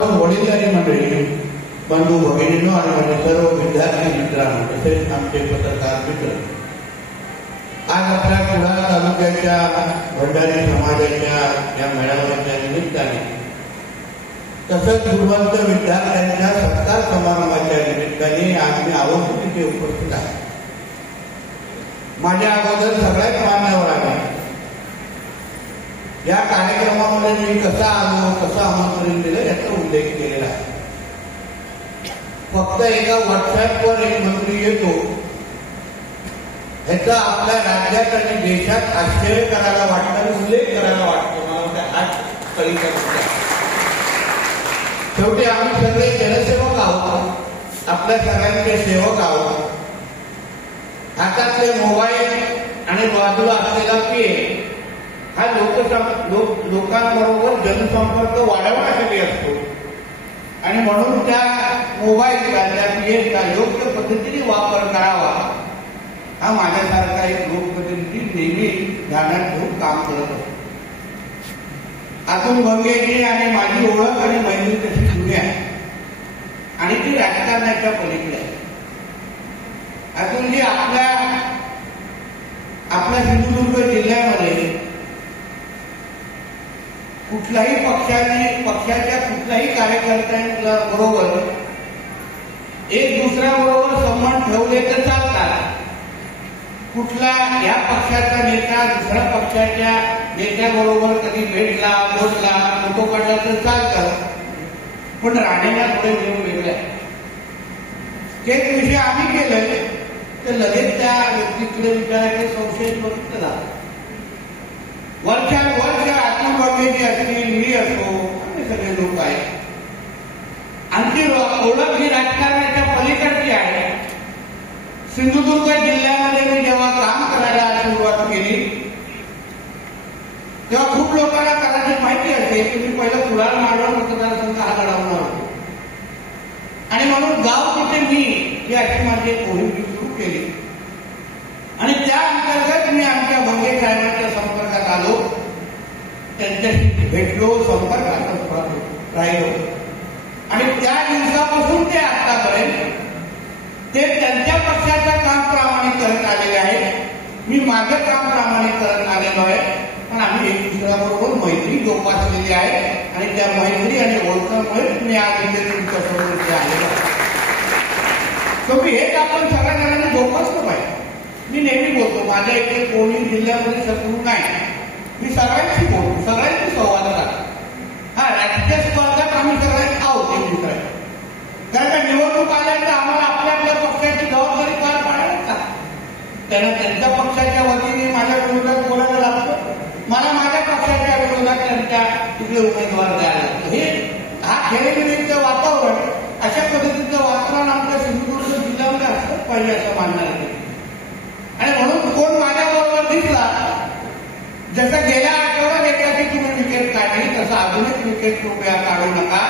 वडीलधारी मंडळी, बंधू भगिनींनो आणि माझे सर्व विद्यार्थी मित्रांनो तसेच आमचे पत्रकार मित्र, आज आपल्या कुडाळ तालुक्याच्या भंडारी समाजाच्या या मेळाव्याच्या निमित्ताने तसंच गुणवंत विद्यार्थ्यांच्या सत्कार समारंभाच्या निमित्ताने आज मी आवर्जून तिथे उपस्थित आहे. माझ्या अगोदर सगळ्यात मान्यवर आहे. या कार्यक्रमामध्ये मी कसा आलो, कसं आमंत्रण दिलं याचा उल्लेख केलेला आहे. फक्त एका व्हॉट्सअपवर एक मंत्री येतो ह्याचा आपल्या राज्यात आणि देशात आश्चर्य करायला वाटतं आणि उल्लेख करायला वाटतो. मला हाच कळीचा मुद्दा. शेवटी आम्ही सगळे जनसेवक आहोत, आपल्या सगळ्यांचे सेवक आहोत. हातातले मोबाईल आणि बाजूला असलेला पेन हा लोकांबरोबर जनसंपर्क वाढवण्यासाठी असतो आणि म्हणून त्या मोबाईलचा त्या पीएचा योग्य पद्धतीने वापर करावा हा माझ्यासारखा एक लोकप्रतिनिधी नेहमी ध्यानात घेऊन काम करत असतो. अतुल भंगेची आणि माझी ओळख आणि मैत्री तशी जुनी आहे आणि ती राजकारणाच्या पलीकडे आहे. अतुलजी आपल्या सिंधुदुर्ग जिल्ह्यामध्ये कुठल्याही पक्षाच्या कुठल्याही कार्यकर्त्यांबरोबर एक दुसऱ्याबरोबर संबंध ठेवले तर चालतात. कुठला या पक्षाचा नेता दुसऱ्या पक्षाच्या नेत्याबरोबर कधी भेटला, बोलला, फोटो काढला तर चालतं, पण राणेला थोडे नियम वेगळे आहे. तेच विषय आम्ही केले तर लगेच त्या व्यक्तीकडे विचारायचे संशय बघितलं जातं. वर्ष अतुल भंगेजी असतील, मी असो, आम्ही सगळे लोक आहेत. आमची ओळख ही राजकारणाच्या पलीकडची आहे. सिंधुदुर्ग जिल्ह्यामध्ये मी जेव्हा काम करायला सुरुवात केली तेव्हा खूप लोकांना कदाचित माहिती असेल की मी पहिलं कुडाळ मांडव मतदारसंघ हा लढवणार होतो आणि म्हणून गाव तिथे मी ही अशी माझी मोहीम सुरू केली आणि त्या अंतर्गत मी आमच्या भंगे साहेबांच्या संपर्कात आलो, त्यांच्याशी भेटलो, संपर्कात राहिलो आणि त्या दिवसापासून ते आतापर्यंत ते त्यांच्या पक्षाचं काम प्रामाणिक करत आलेले आहेत. मी माझं काम प्रामाणिक करत आलेलो आहे. पण आम्ही एक दुसऱ्याबरोबर मैत्री जोपासलेली आहे आणि त्या मैत्री आणि ओळखामुळे मी आज इथे तुमच्यासमोर आलेलो आहे. शेवटी हेच आपण सगळ्या जणांनी जोपासलं पाहिजे. मी नेहमी बोलतो, माझ्या इथे कोणी जिल्ह्यामध्ये शत्रू नाही. मी सगळ्यांशी बोलतो, सगळ्यांशी संवाद करतो. हा राजकीय स्पर्धेत आम्ही सगळ्यांनी आहोत एक दुसऱ्या. कारण का निवडणूक आल्यानंतर आम्हाला आपल्या पक्षाची जबाबदारी पार पाडायला लागते. त्यांना त्यांच्या पक्षाच्या वतीने माझ्या विरोधात बोलायला लागतं, मला माझ्या पक्षाच्या विरोधात त्यांच्या तिथे उमेदवार द्यायला लागतो. हा खेळीमेळीचं वातावरण, अशा पद्धतीचं वातावरण आपल्या सिंधुदुर्ग जिल्ह्यामध्ये असलंच पाहिजे असं मानणार आहे. आणि म्हणून कोण माझ्याबरोबर दिसला, जसं गेल्या आठवड्यात एकाची तुम्ही विकेट काढली तसं अजून एक विकेट कृपया काढू नका.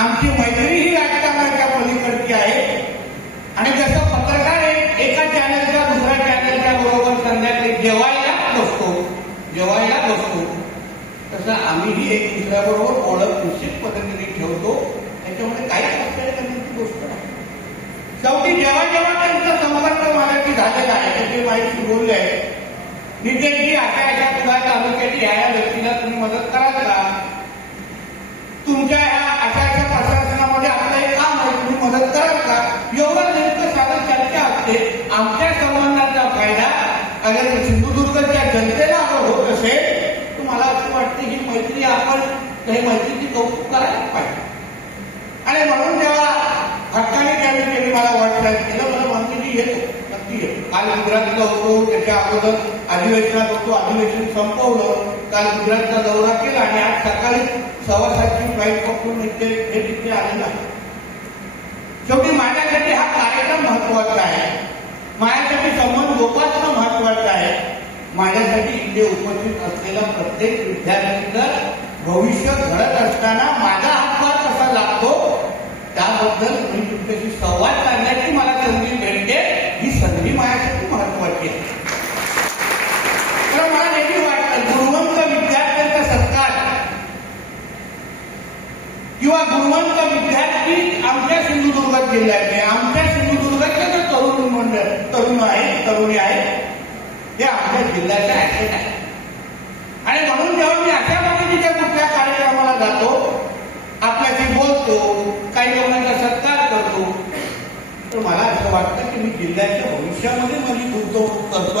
आमची मैत्री ही राजकारणाच्या पलीकडची आहे आणि जसं पत्रकार एका चॅनलच्या दुसऱ्या चॅनलच्या बरोबर संध्याकाळी जेवायला बसतो तसं आम्हीही एक दुसऱ्याबरोबर ओळख निश्चित पद्धतीने ठेवतो. त्याच्यामध्ये काही आश्चर्य करण्याची गोष्ट नाही. शेवटी जेव्हा त्यांचा संपर्क माझ्याशी झालेला आहे त्याची माहिती बोलली आहे, नितेशजी अशा कुडाळ तालुक्याची या व्यक्तीला तुम्ही मदत कराल का, तुमच्या ह्या अशा प्रशासनामध्ये आपलं एक काम आहे, तुम्ही मदत कराल का, एवढं नेमकं साधं चर्चा असते. आमच्या संबंधाचा फायदा अगर सिंधुदुर्गच्या जनतेला अगर होत असेल तर मला असं वाटतं ही मैत्री आपण काही मैत्रीची कौतुक करायला पाहिजे. आणि म्हणून जेव्हा हक्काने त्यांनी मला व्हॉट्सअप केलं, मला मंत्रीजी येतो, नक्की येतो. काल गुजरातला होतो, त्याच्या अगोदर अधिवेशनात होतो, अधिवेशन संपवलं, काल गुजरातचा दौरा केला आणि आज सकाळी 7:15ची फ्लाईट पकडून हे तिथे आलेला आहे. शेवटी माझ्यासाठी हा कार्यक्रम महत्वाचा आहे, माझ्यासाठी संबंध जोपासणं महत्वाचं आहे. माझ्यासाठी इथे उपस्थित असलेला प्रत्येक विद्यार्थ्यांचं भविष्य घडत असताना माझा हातभार कसा लागतो त्याबद्दल मी तुमच्याशी संवाद साधण्याची मला संधी भेटते. ही संधी माझ्यासाठी महत्वाची आहे. तर मला नेहमी वाटतं गुणवंत विद्यार्थ्यांचा सत्कार किंवा गुणवंत विद्यार्थी आमच्या सिंधुदुर्ग जिल्ह्यातले, आमच्या सिंधुदुर्गाचे जे तरुण आहेत, तरुणी आहेत, हे आमच्या जिल्ह्याचे ऍसेट आहे. आणि म्हणून जेव्हा मी अशा पद्धतीच्या कुठल्या कार्यक्रमाला जातो, आपल्याशी बोलतो, काही लोकांचा सत्कार करतो, तर मला असं वाटतं की मी जिल्ह्याच्या भविष्यामध्ये माझी गुंतवणूक करतो.